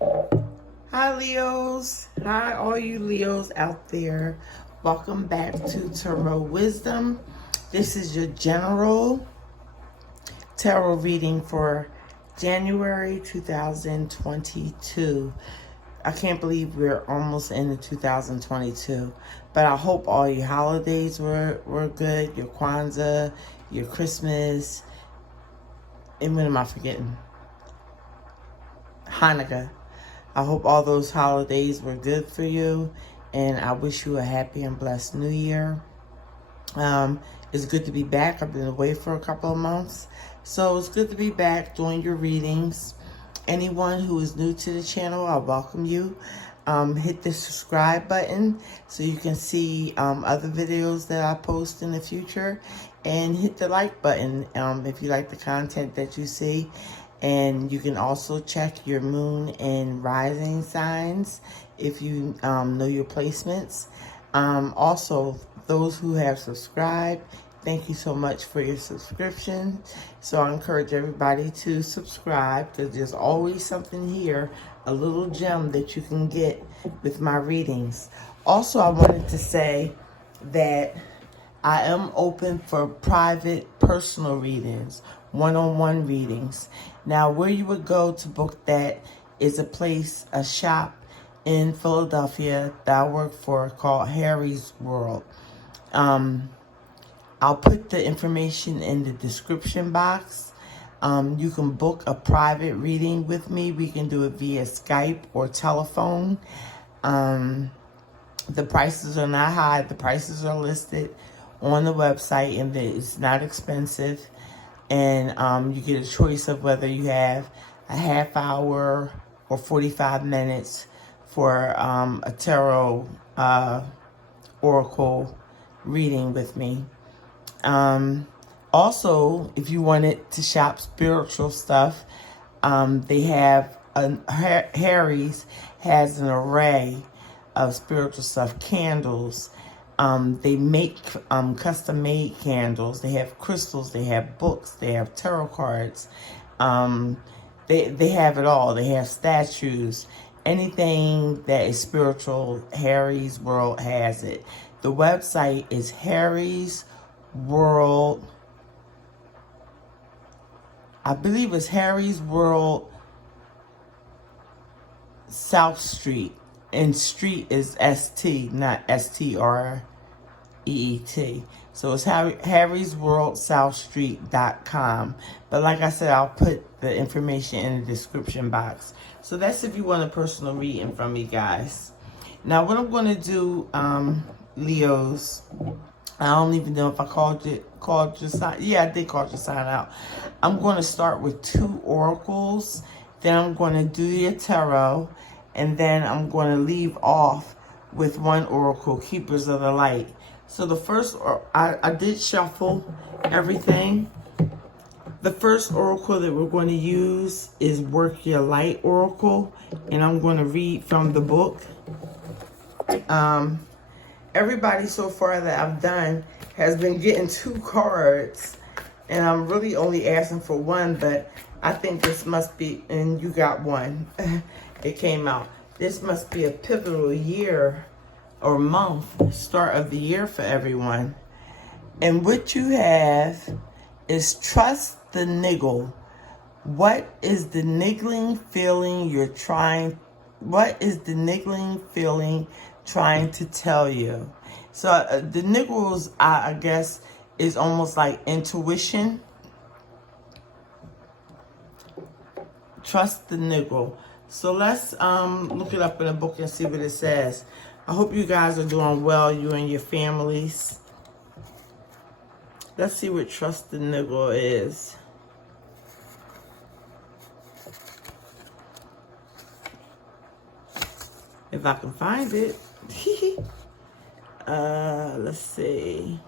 Hi Leos. Hi all you Leos out there. Welcome back to Tarot Wisdom. This is your general tarot reading for January 2022. I can't believe we're almost into 2022. But I hope all your holidays were good. Your Kwanzaa, your Christmas, and what am I forgetting? Hanukkah. I hope all those holidays were good for you, and I wish you a happy and blessed new year. It's good to be back. I've been away for a couple of months, so it's good to be back doing your readings. Anyone who is new to the channel, I welcome you. Hit the subscribe button so you can see other videos that I post in the future, and hit the like button if you like the content that you see. And you can also check your moon and rising signs if you know your placements. Also, those who have subscribed, thank you so much for your subscription. So I encourage everybody to subscribe, because there's always something here, a little gem that you can get with my readings. Also, I wanted to say that I am open for private personal readings, one-on-one readings. Now, where you would go to book that is a shop in Philadelphia that I work for called Harry's World. I'll put the information in the description box. You can book a private reading with me. We can do it via Skype or telephone. The prices are not high. The prices are listed on the website, and it's not expensive. And you get a choice of whether you have a half hour or 45 minutes for a tarot oracle reading with me. Also, if you wanted to shop spiritual stuff, they have Harry's has an array of spiritual stuff, candles. They make custom-made candles. They have crystals. They have books. They have tarot cards. They have it all. They have statues. Anything that is spiritual, Harry's World has it. The website is Harry's World. I believe it's Harry's World South Street. And street is ST, not STREET. So it's harrysworldsouthstreet.com. But like I said, I'll put the information in the description box. So that's if you want a personal reading from me, guys. Now, what I'm going to do, Leos, I don't even know if I called your sign. Yeah, I did call your sign out. I'm going to start with 2 oracles. Then I'm going to do your tarot. And then I'm going to leave off with 1 oracle, Keepers of the Light. So the first, I did shuffle everything. The first oracle that we're going to use is Work Your Light Oracle. And I'm going to read from the book. Everybody so far that I've done has been getting 2 cards. And I'm really only asking for 1, but I think this must be, and you got 1. It came out. This must be a pivotal year or month, start of the year for everyone. And what you have is trust the niggle. What is the niggling feeling trying to tell you? So the niggles, I guess, is almost like intuition. Trust the niggle. So let's look it up in a book and see what it says. I hope you guys are doing well, you and your families. Let's see what trust the niggle is. If I can find it. Let's see.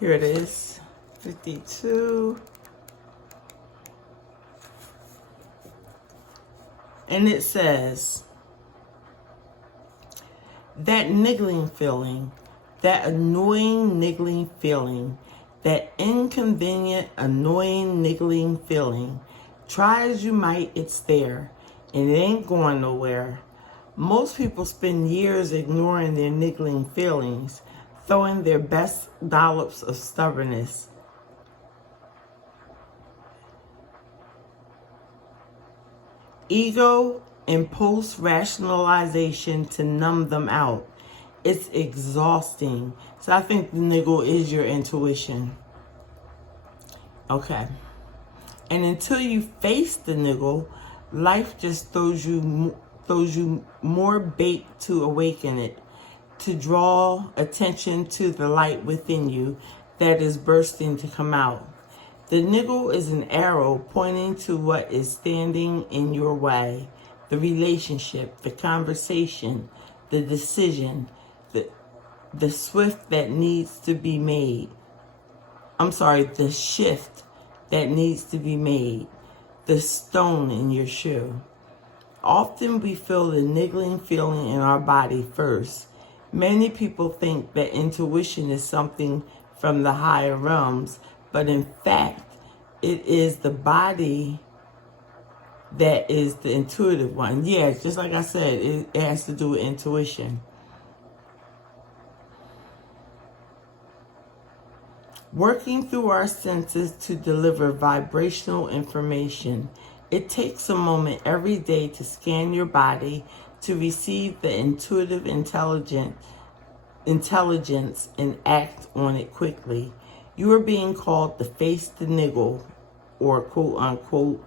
Here it is. 52. And it says, that niggling feeling, that annoying niggling feeling, that inconvenient, annoying niggling feeling, Try as you might, it's there, and it ain't going nowhere. Most people spend years ignoring their niggling feelings, throwing their best dollops of stubbornness. Ego and post-rationalization to numb them out. It's exhausting. So I think the niggle is your intuition. Okay. And until you face the niggle, life just throws you more bait to awaken it, to draw attention to the light within you that is bursting to come out. The niggle is an arrow pointing to what is standing in your way. The relationship, the conversation, the decision, the shift that needs to be made. The shift that needs to be made. The stone in your shoe. Often we feel the niggling feeling in our body first. Many people think that intuition is something from the higher realms, but in fact, it is the body that is the intuitive one. Yeah, just like I said, it has to do with intuition. Working through our senses to deliver vibrational information. It takes a moment every day to scan your body to receive the intuitive intelligence and act on it quickly. You are being called to face the niggle, or quote unquote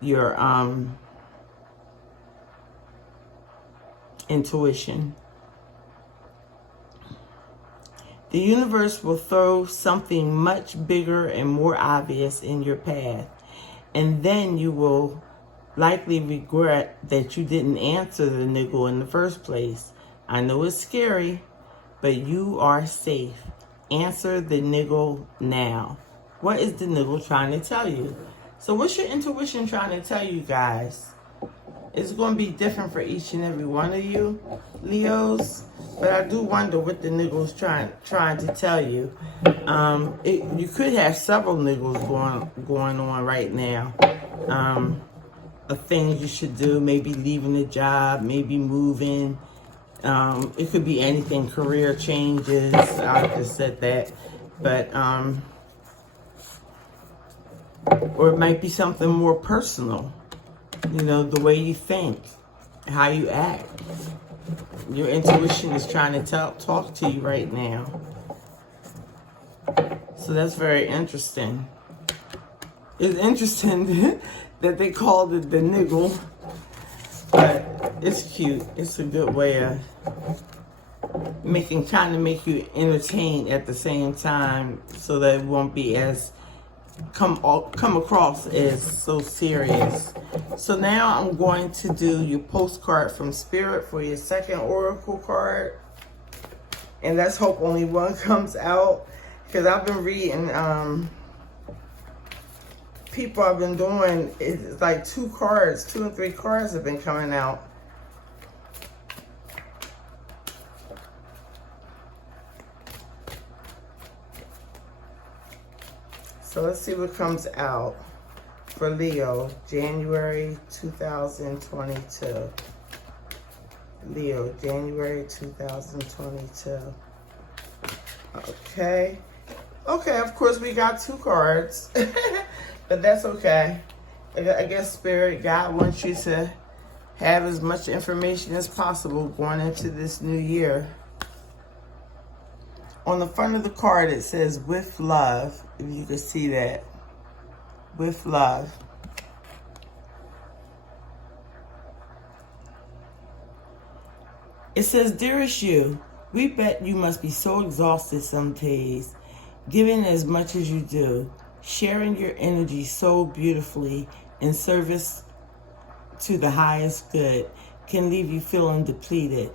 your intuition. The universe will throw something much bigger and more obvious in your path, and then you will likely regret that you didn't answer the niggle in the first place. I know it's scary, but you are safe. Answer the niggle now. What is the niggle trying to tell you? So what's your intuition trying to tell you guys? It's going to be different for each and every one of you, Leos. But I do wonder what the niggle's trying to tell you. You could have several niggles going on right now. Of things you should do, maybe leaving a job, maybe moving. It could be anything, career changes. I just said that. But, or it might be something more personal. You know, the way you think, how you act. Your intuition is trying to talk to you right now. So that's very interesting. It's interesting that they called it the niggle, but it's cute. It's a good way of make you entertain at the same time, so that it won't be as come across as so serious. So now I'm going to do your postcard from Spirit for your second oracle card, and let's hope only one comes out, because I've been reading people I've been doing, it's like 2 and 3 cards have been coming out. So let's see what comes out for Leo, January 2022. Leo, January 2022. Okay. Okay, of course we got 2 cards. But that's okay. I guess Spirit, God wants you to have as much information as possible going into this new year. On the front of the card, it says, with love, if you can see that. With love. It says, dearest you, we bet you must be so exhausted some days, giving as much as you do, sharing your energy so beautifully in service to the highest good can leave you feeling depleted,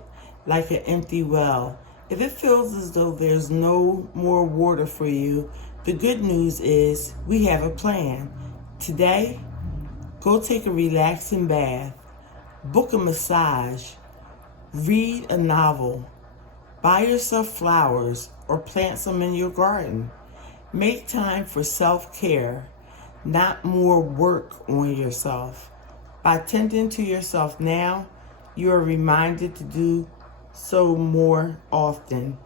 like an empty well. If it feels as though there's no more water for you, the good news is we have a plan. Today, go take a relaxing bath, book a massage, read a novel, buy yourself flowers or plant some in your garden. Make time for self-care. not more work on yourself. By tending to yourself now, you are reminded to do so more often.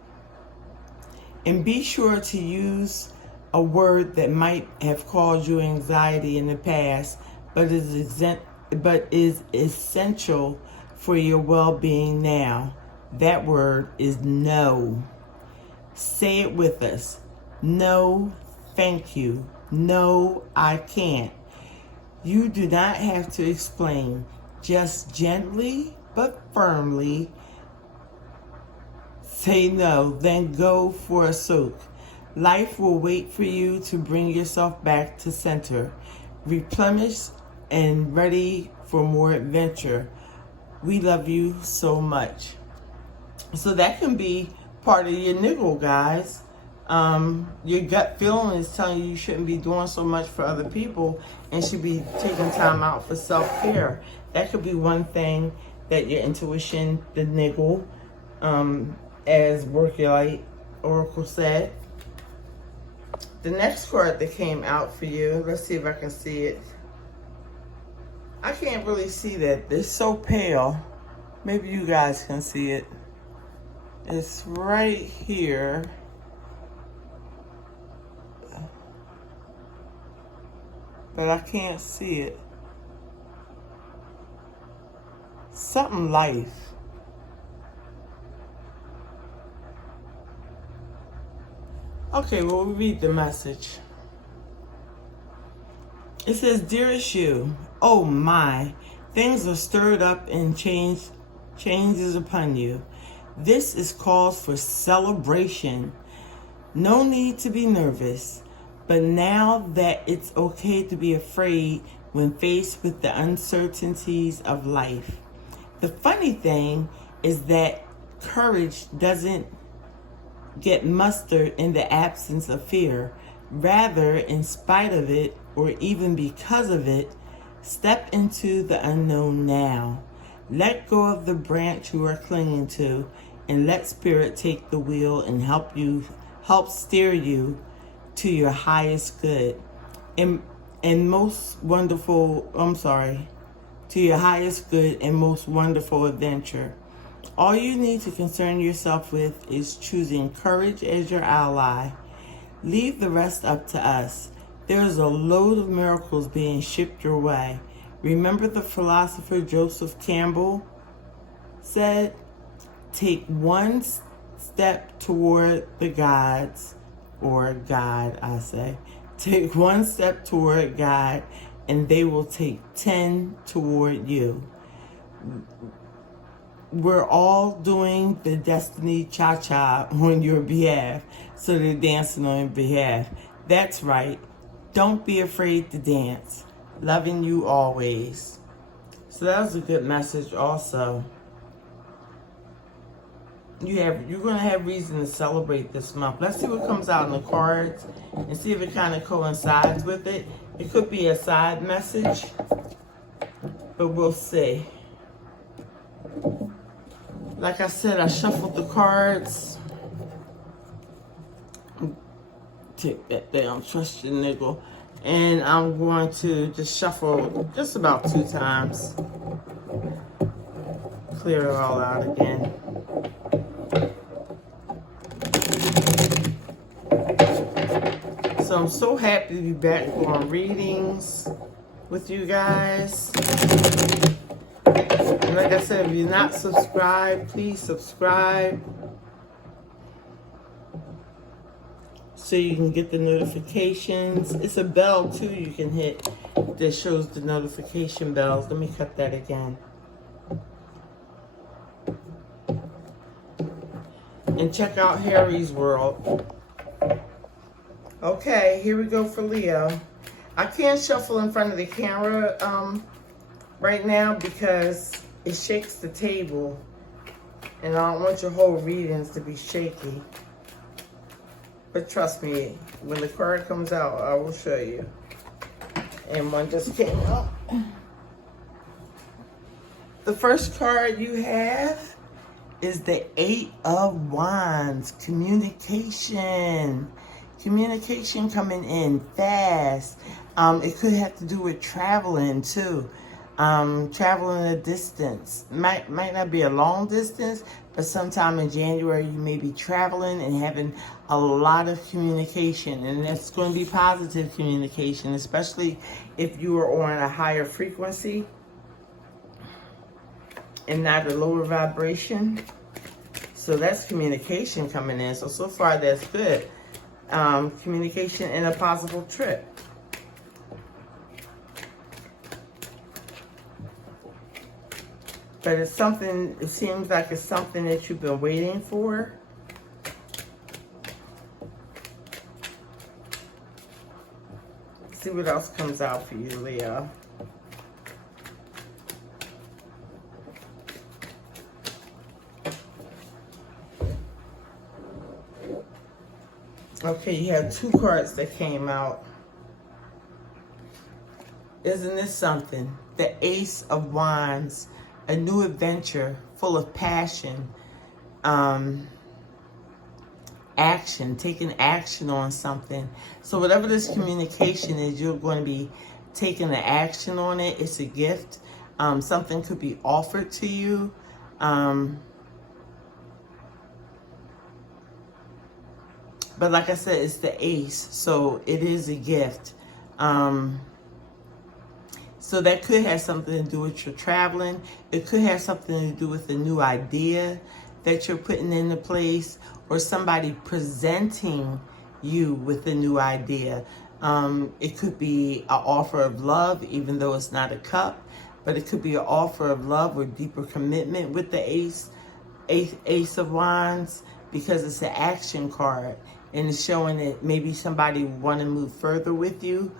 And be sure to use a word that might have caused you anxiety in the past, but is essential for your well-being now. That word is no. Say it with us. No, thank you. No, I can't. You do not have to explain. Just gently but firmly say no, then go for a soak. Life will wait for you to bring yourself back to center, replenished and ready for more adventure. We love you so much. So that can be part of your niggle, guys. Your gut feeling is telling you shouldn't be doing so much for other people and should be taking time out for self-care. That could be one thing that your intuition, the niggle, as Workulite Oracle said. The next card that came out for you, let's see if I can see it. I can't really see that. It's so pale. Maybe you guys can see it. It's right here. But I can't see it. Something life. Okay, well, we read the message. It says, Dearest you, oh my, things are stirred up and changes upon you. This is cause for celebration. No need to be nervous, but now that it's okay to be afraid when faced with the uncertainties of life. The funny thing is that courage doesn't get mustered in the absence of fear. Rather, in spite of it, or even because of it, step into the unknown now. Let go of the branch you are clinging to, and let Spirit take the wheel and help steer you to your highest good and most wonderful, to your highest good and most wonderful adventure. All you need to concern yourself with is choosing courage as your ally. Leave the rest up to us. There is a load of miracles being shipped your way. Remember the philosopher Joseph Campbell said, take one step toward the gods, or God, I say. Take one step toward God, and they will take 10 toward you. We're all doing the Destiny Cha-Cha on your behalf, so they're dancing on your behalf. That's right. Don't be afraid to dance. Loving you always. So that was a good message also. You're going to have reason to celebrate this month. Let's see what comes out in the cards and see if it kind of coincides with it. It could be a side message, but we'll see. Like I said, I shuffled the cards. Take that down, trust your niggle. And I'm going to just shuffle just about 2 times. Clear it all out again. So I'm so happy to be back on readings with you guys. And like I said, if you're not subscribed, please subscribe so you can get the notifications. It's a bell too you can hit that shows the notification bells. Let me cut that again. And check out Harry's World. Okay, here we go for Leo. I can't shuffle in front of the camera right now because it shakes the table, and I don't want your whole readings to be shaky. But trust me, when the card comes out, I will show you. And one just came up. The first card you have is the 8 of Wands. Communication. Communication coming in fast. It could have to do with traveling too. Traveling a distance. Might not be a long distance, but sometime in January you may be traveling and having a lot of communication. And that's going to be positive communication, especially if you are on a higher frequency and not a lower vibration. So that's communication coming in. So far that's good. Communication and a possible trip. But it's something, it seems like it's something that you've been waiting for. See what else comes out for you, Leo. Okay, you have 2 cards that came out. Isn't this something? The Ace of Wands. A new adventure full of passion, action, taking action on something. So whatever this communication is, you're going to be taking the action on it. It's a gift. Something could be offered to you. But like I said, it's the Ace, so it is a gift. So that could have something to do with your traveling. It could have something to do with a new idea that you're putting into place, or somebody presenting you with a new idea. It could be an offer of love, even though it's not a cup, but it could be an offer of love or deeper commitment with the Ace of Wands, because it's an action card and it's showing that maybe somebody want to move further with you.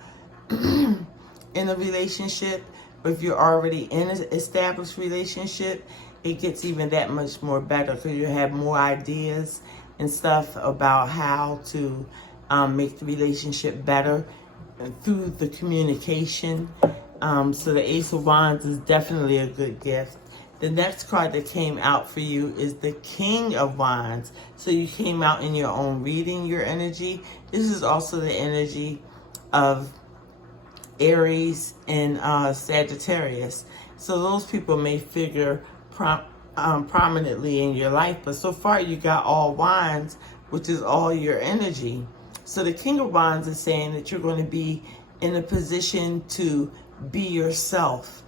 In a relationship, but if you're already in an established relationship, it gets even that much more better, because you have more ideas and stuff about how to make the relationship better through the communication. So the Ace of Wands is definitely a good gift. The next card that came out for you is the King of Wands. So you came out in your own reading, your energy. This is also the energy of Aries and Sagittarius. So those people may figure prominently in your life, but so far you got all wands, which is all your energy. So the King of Wands is saying that you're going to be in a position to be yourself,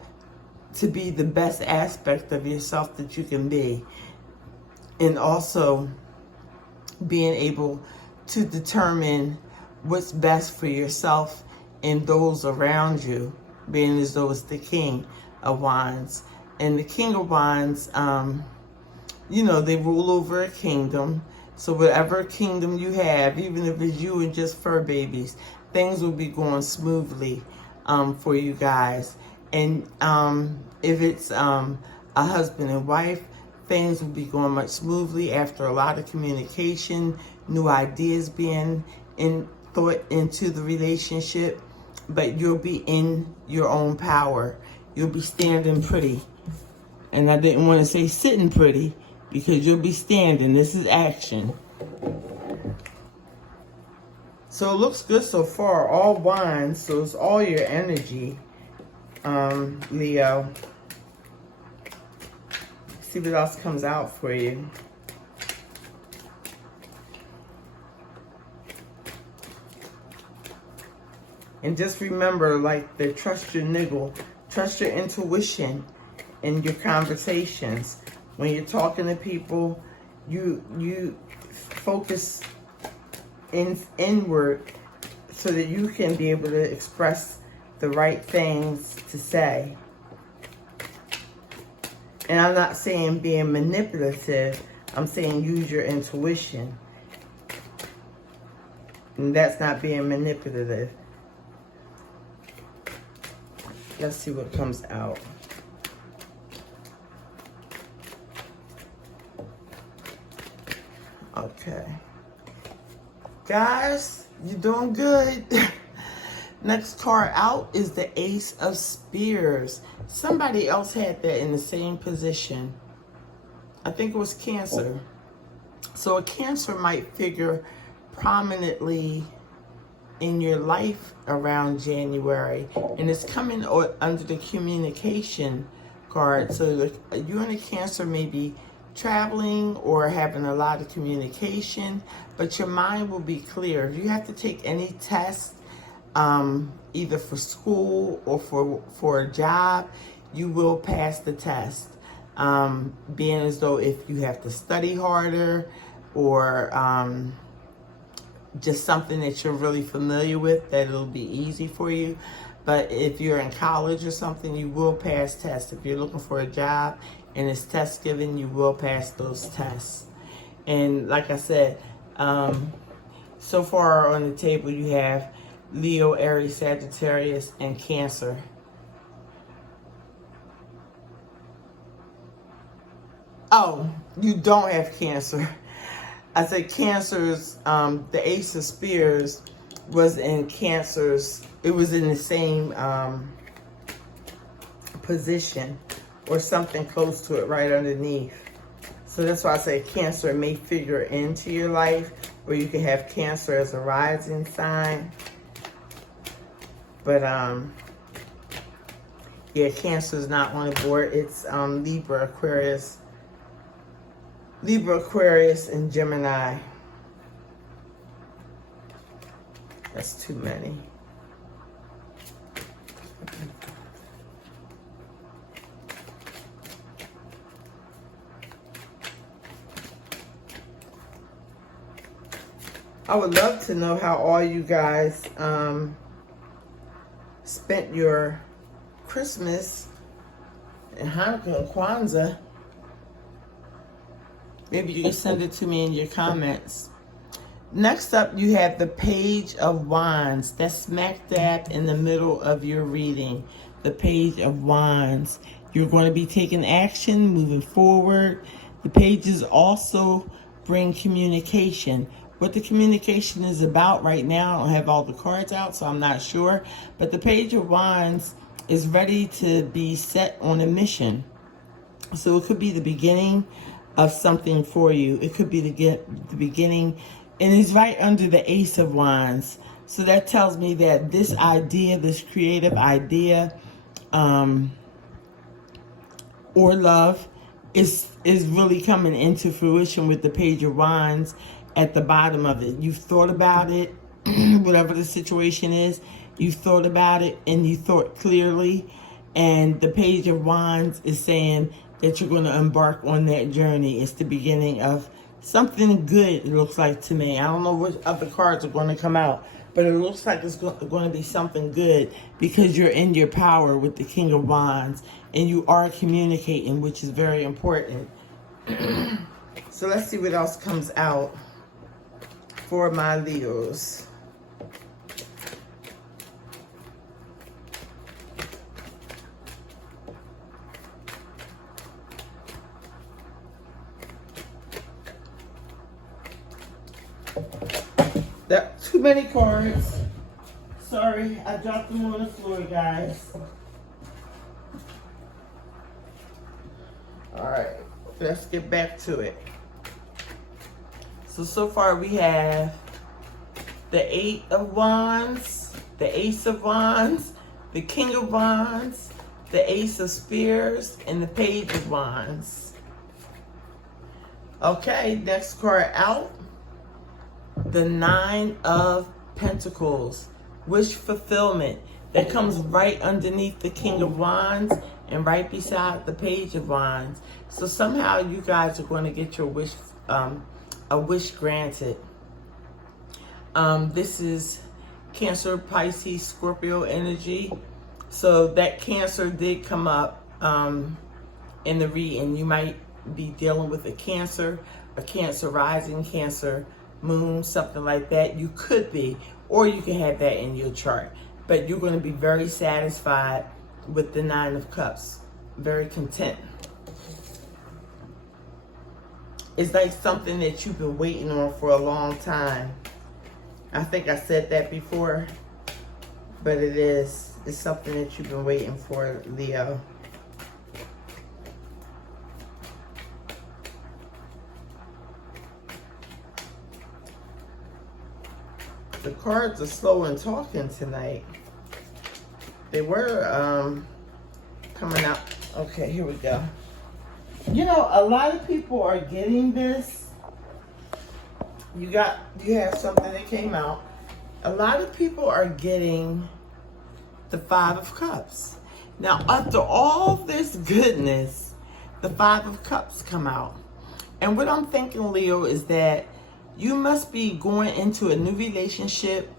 to be the best aspect of yourself that you can be, and also being able to determine what's best for yourself and those around you, being as though it's the King of Wands. And the King of Wands, you know, they rule over a kingdom. So whatever kingdom you have, even if it's you and just fur babies, things will be going smoothly for you guys. And if it's a husband and wife, things will be going much smoothly after a lot of communication, new ideas being thought into the relationship. But you'll be in your own power. You'll be standing pretty. And I didn't want to say sitting pretty, because you'll be standing. This is action. So it looks good so far. All wands, so it's all your energy, Leo. See what else comes out for you. And just remember, like the trust your niggle, trust your intuition in your conversations. When you're talking to people, you focus inward so that you can be able to express the right things to say. And I'm not saying being manipulative, I'm saying use your intuition. And that's not being manipulative. Let's see what comes out. Okay. Guys, you're doing good. Next card out is the Ace of Spears. Somebody else had that in the same position. I think it was Cancer. So a Cancer might figure prominently in your life around January, and it's coming under the communication card. So you and a Cancer may be traveling or having a lot of communication, but your mind will be clear. If you have to take any test, either for school or for a job, you will pass the test. Being as though if you have to study harder or just something that you're really familiar with, that it'll be easy for you. But if you're in college or something, you will pass tests. If you're looking for a job and it's test given, you will pass those tests. And like I said, so far on the table you have Leo, Aries, Sagittarius, and Cancer. Oh, you don't have Cancer. I said Cancer's, the Ace of Spears was in Cancer's, it was in the same position or something close to it right underneath. So that's why I say Cancer may figure into your life, or you can have Cancer as a rising sign. But yeah, Cancer is not on the board. It's Libra, Aquarius, and Gemini. That's too many. I would love to know how all you guys spent your Christmas and Hanukkah and Kwanzaa. Maybe you can send it to me in your comments. Next up, you have the Page of Wands. That's smack dab in the middle of your reading. The Page of Wands. You're going to be taking action, moving forward. The pages also bring communication. What the communication is about right now, I don't have all the cards out, so I'm not sure. But the Page of Wands is ready to be set on a mission. So it could be the beginning of something for you. It could be the beginning, and it's right under the Ace of Wands. So that tells me that this idea, this creative idea, or love is really coming into fruition with the Page of Wands at the bottom of it. You've thought about it, whatever the situation is, you've thought about it and you thought clearly, and the Page of Wands is saying that you're going to embark on that journey. It's the beginning of something good, it looks like to me. I don't know which other cards are going to come out, but it looks like it's going to be something good because you're in your power with the King of Wands and you are communicating, which is very important. So let's see what else comes out for my Leos. That too many cards. Sorry, I dropped them on the floor, guys. All right, let's get back to it. So far we have the Eight of Wands, the Ace of Wands, the King of Wands, the Ace of Spears, and the Page of Wands. Okay, next card out. The Nine of Pentacles, wish fulfillment. That comes right underneath the King of Wands and right beside the Page of Wands. So somehow you guys are going to get your wish, a wish granted. This is Cancer, Pisces, Scorpio energy. So that Cancer did come up in the reading. You might be dealing with a Cancer rising, Cancer moon, something like that. You could be, or you can have that in your chart. But you're going to be very satisfied with the Nine of Cups. Very content. It's like something that you've been waiting on for a long time. I think I said that before, but it is. It's something that you've been waiting for, Leo. The cards are slow in talking tonight. They were coming out. Okay, here we go. You know, a lot of people are getting this. You have something that came out. A lot of people are getting the Five of Cups. Now, after all this goodness, the Five of Cups come out. And what I'm thinking, Leo, is that you must be going into a new relationship,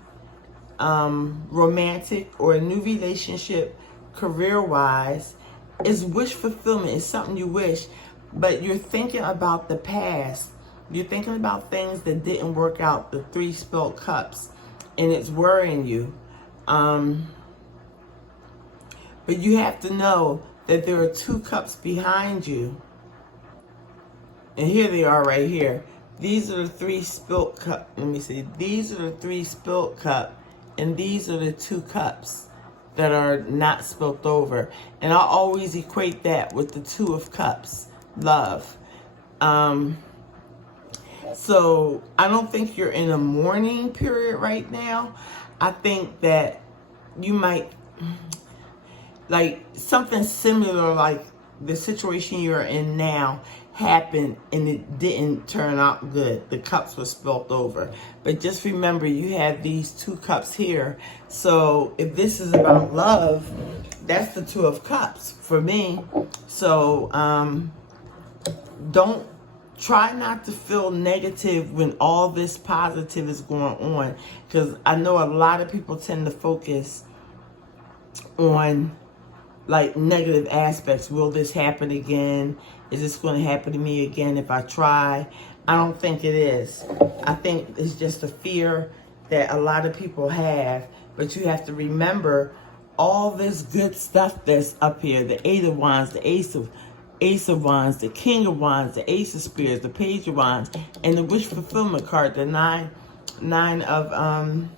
romantic, or a new relationship career-wise. It's wish fulfillment. It's something you wish, but you're thinking about the past. You're thinking about things that didn't work out, the 3 spilled cups, and it's worrying you. But you have to know that there are 2 cups behind you. And here they are right here. These are the 3 spilled cup. Let me see. These are the 3 spilled cup. And these are the 2 cups that are not spilt over. And I always equate that with the 2 of cups. Love. So I don't think you're in a mourning period right now. I think that you might, like, something similar like the situation you're in now happened and it didn't turn out good. The cups were spilt over. But just remember, you have these 2 cups here. So if this is about love, that's the 2 of cups for me. So don't try not to feel negative when all this positive is going on, because I know a lot of people tend to focus on like negative aspects. Will this happen again? Is this going to happen to me again if I try? I don't think it is. I think it's just a fear that a lot of people have. But you have to remember all this good stuff that's up here. The 8 of Wands, the Ace of Wands, the King of Wands, the Ace of Spears, the Page of Wands, and the Wish Fulfillment card, the nine of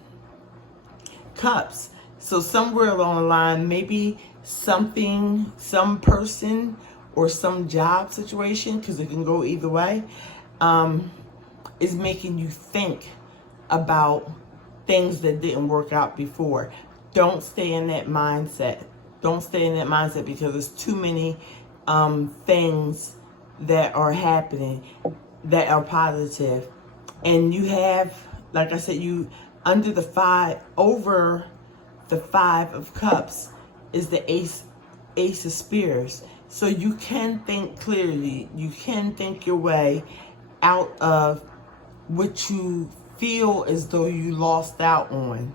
Cups. So somewhere along the line, maybe something, some person, or some job situation, because it can go either way, is making you think about things that didn't work out before. Don't stay in that mindset. Don't stay in that mindset, because there's too many things that are happening that are positive. And you have, like I said, you under the 5, over the 5 of Cups is the Ace of Spears. So you can think clearly. You can think your way out of what you feel as though you lost out on.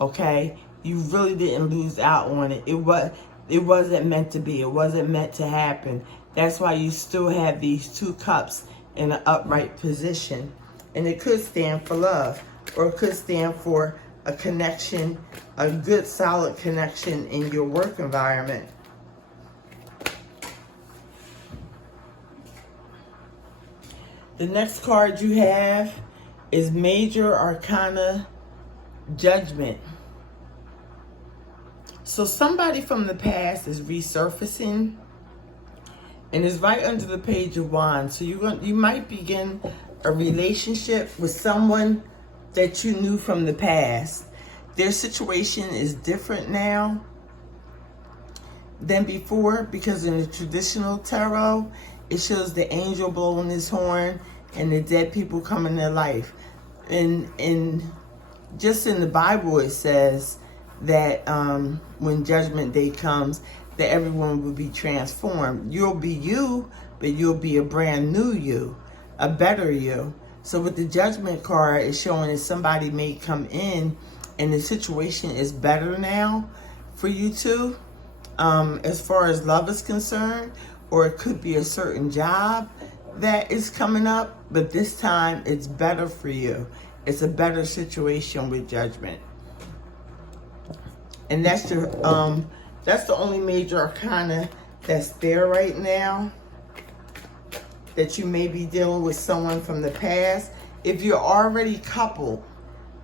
Okay? You really didn't lose out on it. It wasn't meant to be. It wasn't meant to happen. That's why you still have these 2 cups in an upright position. And it could stand for love, or it could stand for a connection, a good solid connection in your work environment. The next card you have is Major Arcana Judgment. So somebody from the past is resurfacing, and it's right under the Page of Wands. So you might begin a relationship with someone that you knew from the past. Their situation is different now than before, because in the traditional tarot, it shows the angel blowing his horn and the dead people come in their life. And just in the Bible, it says that when Judgment Day comes, that everyone will be transformed. You'll be you, but you'll be a brand new you, a better you. So with the Judgment card, it's showing that somebody may come in and the situation is better now for you two, as far as love is concerned. Or it could be a certain job that is coming up, but this time it's better for you. It's a better situation with Judgment. And that's the only major arcana that's there right now, that you may be dealing with someone from the past. If you're already coupled,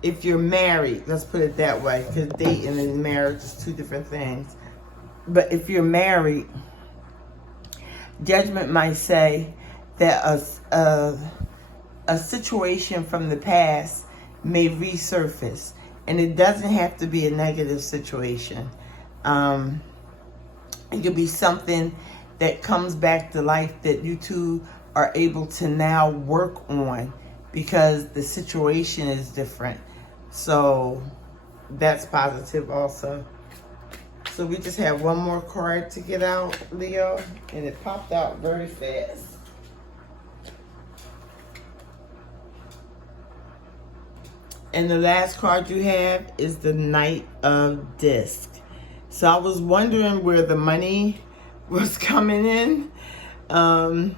if you're married, let's put it that way, because dating and marriage is 2 different things. But if you're married, Judgment might say that a situation from the past may resurface. And it doesn't have to be a negative situation. It could be something that comes back to life that you two are able to now work on because the situation is different. So that's positive also. So we just have one more card to get out, Leo, and it popped out very fast. And the last card you have is the Knight of Discs. So I was wondering where the money was coming in. So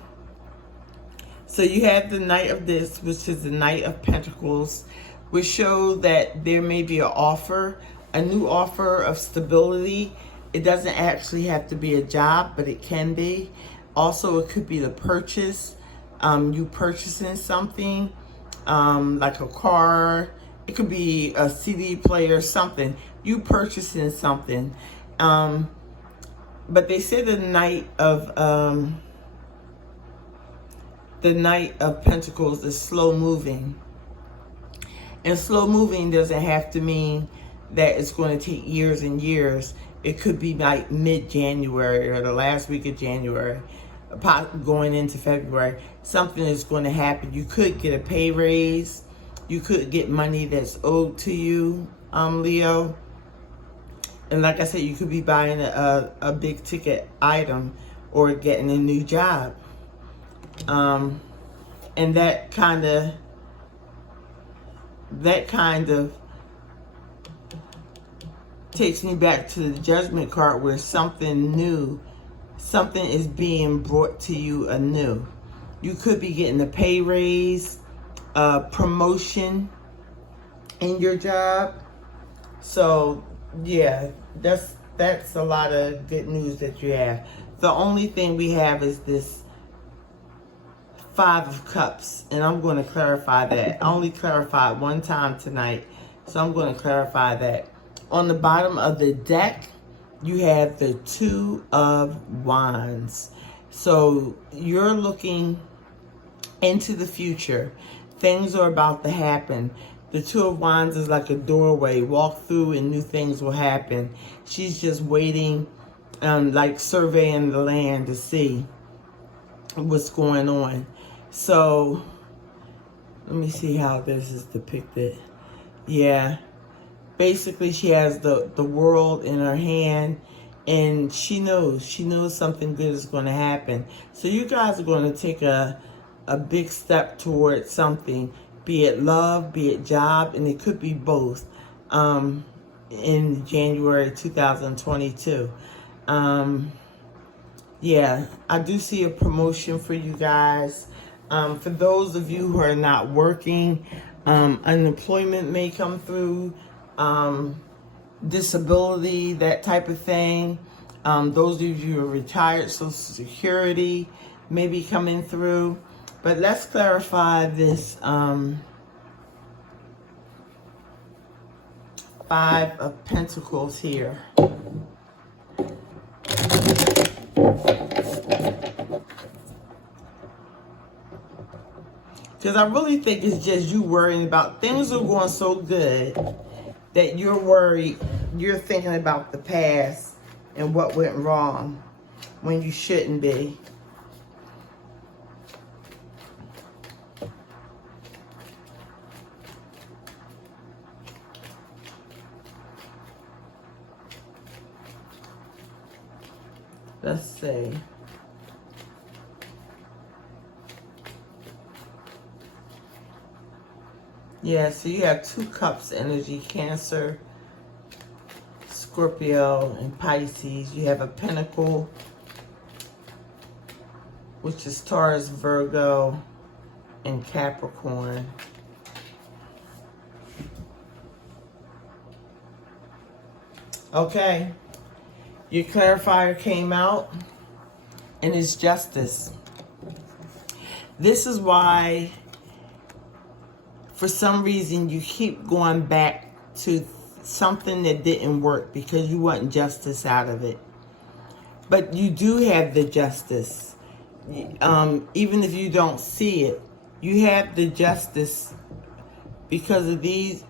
you have the Knight of Discs, which is the Knight of Pentacles, which shows that there may be an offer, a new offer of stability. It doesn't actually have to be a job, but it can be. Also, it could be the purchase, you purchasing something, like a car. It could be a CD player, something. You purchasing something. But they say the Knight of Pentacles is slow moving. And slow moving doesn't have to mean that it's going to take years and years. It could be like mid-January or the last week of January, going into February. Something is going to happen. You could get a pay raise. You could get money that's owed to you, Leo. And like I said, you could be buying a big ticket item or getting a new job. And that kind of takes me back to the Judgment card, where something new, something is being brought to you anew. You could be getting a pay raise, a promotion in your job. So yeah, that's a lot of good news that you have. The only thing we have is this Five of Cups, and I'm going to clarify that. I only clarified one time tonight, so I'm going to clarify that. On the bottom of the deck, you have the Two of Wands. So you're looking into the future. Things are about to happen. The Two of Wands is like a doorway. Walk through and new things will happen. She's just waiting, like surveying the land to see what's going on. So let me see how this is depicted. Yeah. Basically, she has the world in her hand, and she knows something good is going to happen. So you guys are going to take a big step towards something, be it love, be it job, and it could be both, in January 2022. Yeah, I do see a promotion for you guys. For those of you who are not working, unemployment may come through, disability, that type of thing. Those of you who are retired, Social Security may be coming through. But let's clarify this Five of Pentacles here. Because I really think it's just you worrying about things are going so good that you're worried, you're thinking about the past and what went wrong when you shouldn't be. Let's see. Yeah, so you have Two Cups energy, Cancer, Scorpio, and Pisces. You have a Pentacle, which is Taurus, Virgo, and Capricorn. Okay, your clarifier came out, and it's Justice. This is why, for some reason, you keep going back to something that didn't work because you want justice out of it. But you do have the justice. Even if you don't see it, you have the justice because of these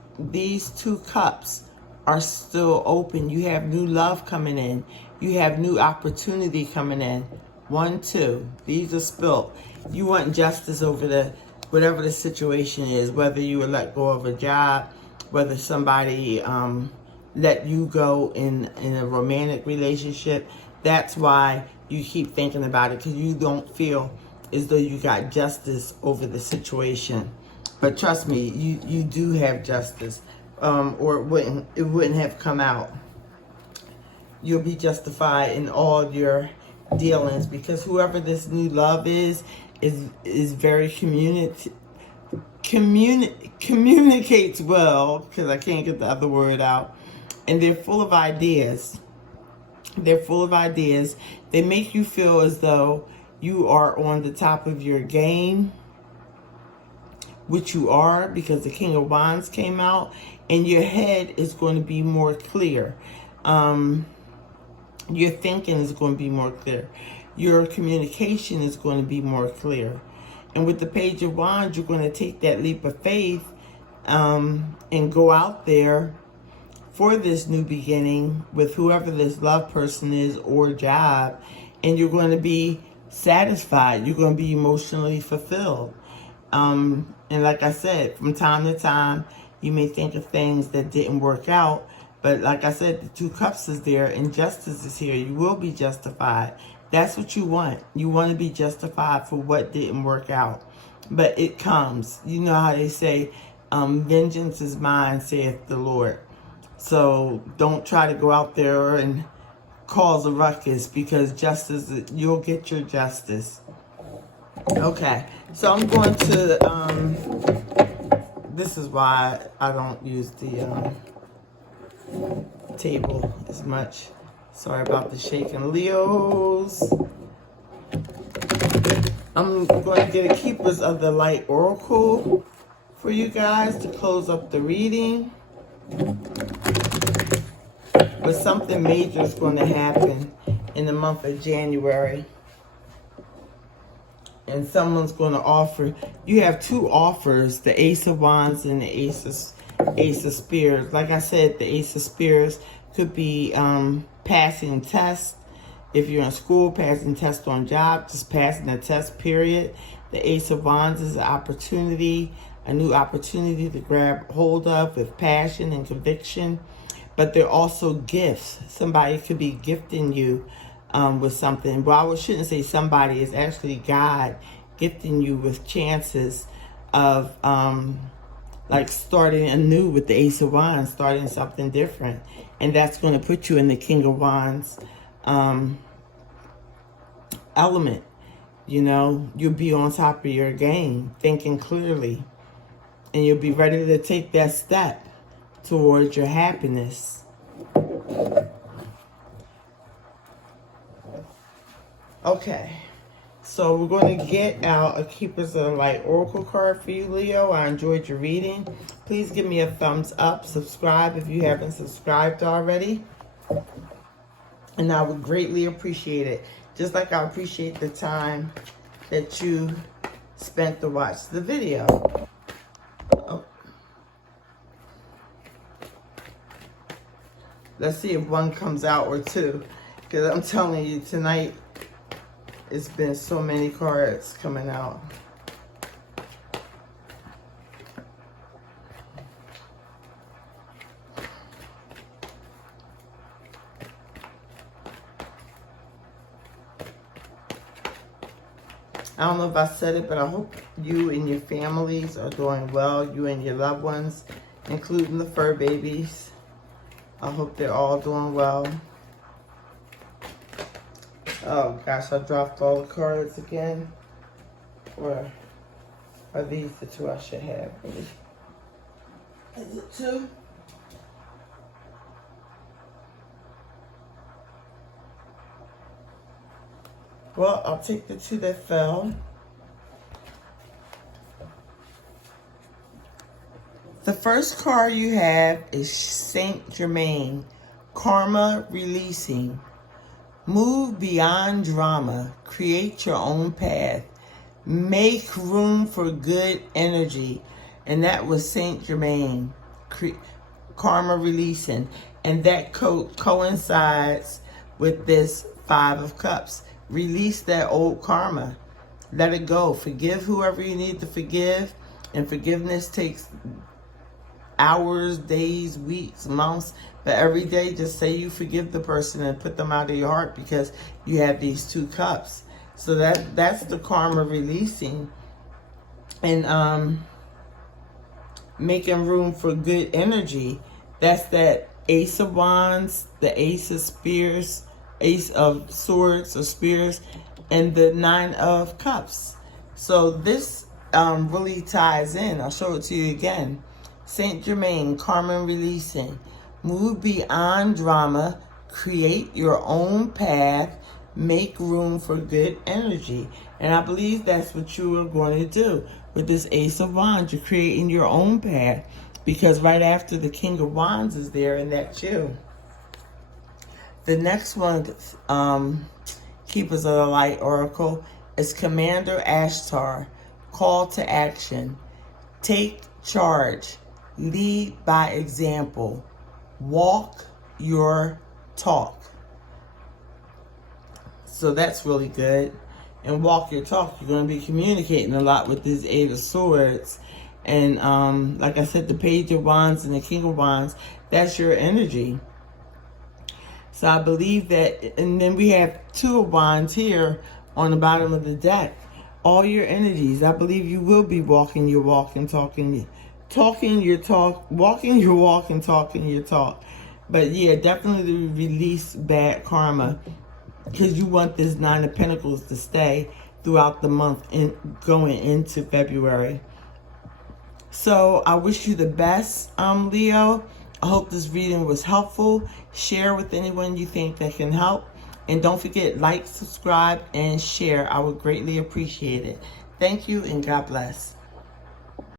two cups are still open. You have new love coming in. You have new opportunity coming in. 1, 2. These are spilt. You want justice over the whatever the situation is, whether you were let go of a job, whether somebody let you go in a romantic relationship. That's why you keep thinking about it, because you don't feel as though you got justice over the situation. But trust me, you do have justice, or it wouldn't have come out. You'll be justified in all your dealings, because whoever this new love is very communicates well, because I can't get the other word out, and they're full of ideas. They're full of ideas. They make you feel as though you are on the top of your game, which you are, because the King of Wands came out, and your head is going to be more clear. Your thinking is going to be more clear. Your communication is going to be more clear. And with the Page of Wands, you're going to take that leap of faith and go out there for this new beginning with whoever this love person is or job. And you're going to be satisfied. You're going to be emotionally fulfilled. And like I said, from time to time, you may think of things that didn't work out. But like I said, the 2 cups is there and justice is here. You will be justified. That's what you want. You want to be justified for what didn't work out. But it comes. You know how they say, vengeance is mine, saith the Lord. So don't try to go out there and cause a ruckus, because justice, you'll get your justice. Okay, so I'm going to, this is why I don't use the table as much. Sorry about the shaking. Leos, I'm going to get a Keepers of the Light Oracle for you guys to close up the reading. But something major is going to happen in the month of January. And someone's going to offer. You have 2 offers, the Ace of Wands and the Ace of Spears. Like I said, the Ace of Spears could be passing tests. If you're in school, passing tests on job, just passing a test, period. The Ace of Wands is an opportunity, a new opportunity to grab hold of with passion and conviction. But they're also gifts. Somebody could be gifting you with something. Well, I shouldn't say somebody. It's actually God gifting you with chances of like starting anew with the Ace of Wands, starting something different. And that's going to put you in the King of Wands element. You know, you'll be on top of your game, thinking clearly. And you'll be ready to take that step towards your happiness. Okay, so we're going to get out a Keepers of the Light Oracle card for you, Leo. I enjoyed your reading. Please give me a thumbs up. Subscribe if you haven't subscribed already. And I would greatly appreciate it. Just like I appreciate the time that you spent to watch the video. Oh. Let's see if one comes out or 2. Because I'm telling you, tonight, it's been so many cards coming out. I don't know if I said it, but I hope you and your families are doing well. You and your loved ones, including the fur babies. I hope they're all doing well. Oh gosh, I dropped all the cards again. Or are these the 2 I should have? Is it 2? Well, I'll take the 2 that fell. The first card you have is Saint Germain, Karma Releasing. Move beyond drama. Create your own path. Make room for good energy. and that was Saint Germain, karma releasing, and that coincides with this Five of Cups. Release that old karma. Let it go. Forgive whoever you need to forgive, and forgiveness takes hours, days, weeks, months, but every day just say you forgive the person and put them out of your heart, because you have these two cups. So that's the karma releasing, and making room for good energy. That's that Ace of Wands, the Ace of Spears, Ace of Swords or Spears, and the Nine of Cups. So this really ties in. I'll show it to you again. Saint Germain, karma releasing. Move beyond drama. Create your own path. Make room for good energy. And I believe that's what you are going to do with this Ace of Wands. You're creating your own path, because right after the King of Wands is there, and that's you. The next one, Keepers of the Light Oracle, is Commander Ashtar. Call to action. Take charge. Lead by example. Walk your talk. So that's really good. And walk your talk. You're going to be communicating a lot with this Eight of Swords. And like I said, the Page of Wands and the King of Wands, that's your energy. So I believe that, and then we have Two of Wands here on the bottom of the deck. All your energies, I believe you will be walking your walk and talking your talk, walking your walk and talking your talk. But yeah, definitely release bad karma, because you want this Nine of Pentacles to stay throughout the month and going into February. So I wish you the best, Leo. I hope this reading was helpful. Share with anyone you think that can help. And don't forget, like, subscribe, and share. I would greatly appreciate it. Thank you, and God bless.